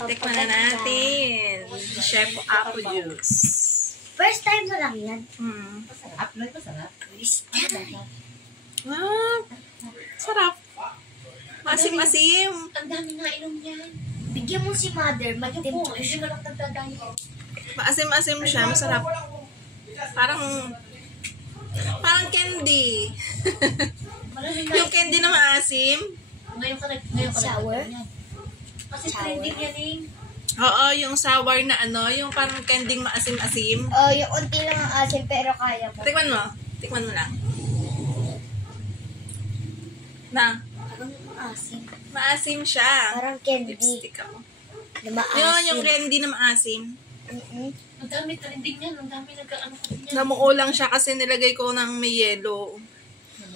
Tikman na natin. Chef Apple Juice. First time mo lang yan. Masarap. Masarap. Wow. Sarap. Masim-masim. Ang dami na inom yan. Bigyan mo si mother, mag-tim to Hindi siya. mo lang nagdadayo. Maasim-asim siya. Masarap. Parang candy. Yung candy na maasim. Ngayon ka Sour? Kasi Sour? trending yan eh. Oo, yung sour na yung parang candy maasim-asim. Oh, yung unti lang ang asin pero kaya mo. Tikman mo. Tikman mo lang. Na, Parang asin. maasim siya. Parang candy. Lipstick ako. Na maasin. Yun, yung candy na maasim. Ang dami trending yan. Ang dami nag-ano ko yan. Namuo lang siya kasi nilagay ko ng may yelo.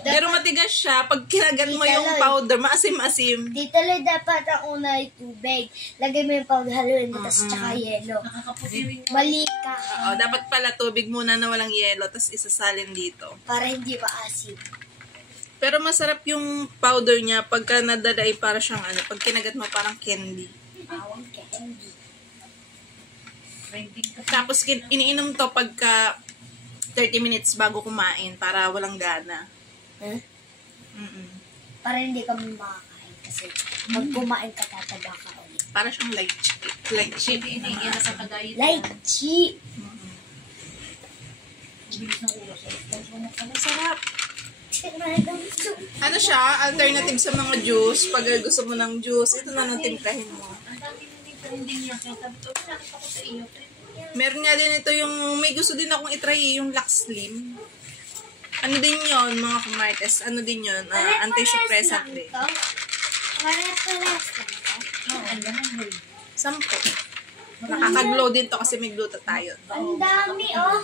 Pero matigas siya. Pag kinagat mo yung powder, maasim-asim. Dito lang dapat ang una ay tubig. Lagay mo yung powder, haluin mo, tapos tsaka yelo. Nakakaputi rin yan. Mali ka. Oo, dapat pala tubig muna na walang yelo, tapos isasalin dito. Para hindi maasin. Pero masarap yung powder niya pagka nadalay para siyang pag kinagat mo parang candy. Bawang candy. Trending ka. Tapos iniinom to pagka 30 minutes bago kumain para walang gana. Huh? Para hindi ka makakain kasi pag kumain ka tataba ka ulit. Para siyang light chip. Hindi yan sa kagayit. Lychee. Bilis ng ulos. Masarap. Ano siya? Alternative sa mga juice. Pag gusto mo ng juice, ito na nang timplahin mo. Ang dami na trending yan. Kaya sabi ko, nakita ko sa iyo. Meron nga din ito yung, may gusto din akong itry yung Lux Slim. Ano din yon mga kumartes? Ano din yun? Anti-suppressant din. Pares-pares lang to. Oo, ang dami. 10. Nakaka-glow din to kasi may glutathione. Ang dami, oh.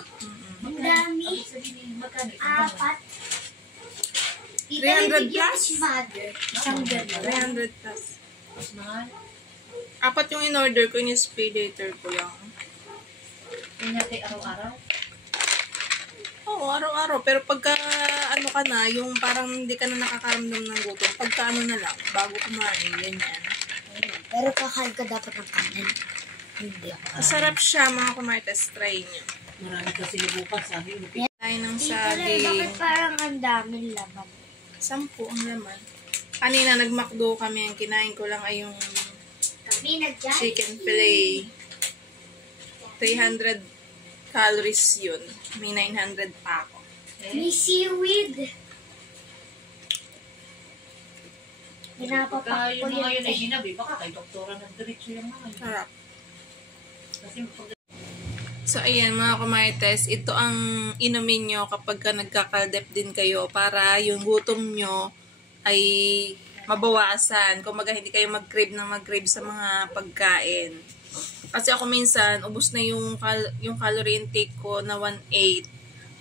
Ang dami. Magkano? 4. 300 plus? Si mother. Isang gano'n. 300 plus. Mas mahal. 4 yung in-order ko, yung spay later ko lang. Yung natin araw-araw. Oo, araw-araw. Pero pagka ka na, yung parang hindi ka na nakakaramdam ng gutom, pagka na lang, bago kumain, ganyan. Pero kakain ka dapat ng kanin. Hindi ako. Masarap siya, mga kumartes, try nyo. Marami kasi bukas, sabi mo. Tayo ng Bakit saging. parang ang daming laman? 10 ang laman. Kanina nag-McDo kami, ang kinain ko lang ay yung Kami nag-judge. chicken fillet. 300 calories yun. May 900 pa ako. May seaweed. Pinapapak Pagka ko yung mga yun ay yun. ginabi, baka kay doktora nag-diretso yung mga yun. Sarap. Kasi pag So, ayan mga kumartes, ito ang inumin nyo kapag ka nagkakaldep din kayo para yung gutom nyo ay mabawasan. Kung hindi kayo mag-crave ng mag-crave sa mga pagkain. Kasi ako minsan, ubos na yung calorie intake ko na 1.8.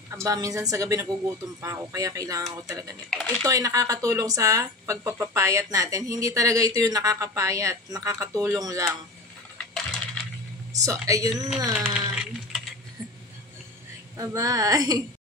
Aba, minsan sa gabi nagugutom pa ako, kaya kailangan ko talaga nito. Ito ay nakakatulong sa pagpapapayat natin. Hindi talaga ito yung nakakapayat, nakakatulong lang. So, ayun na. Bye-bye.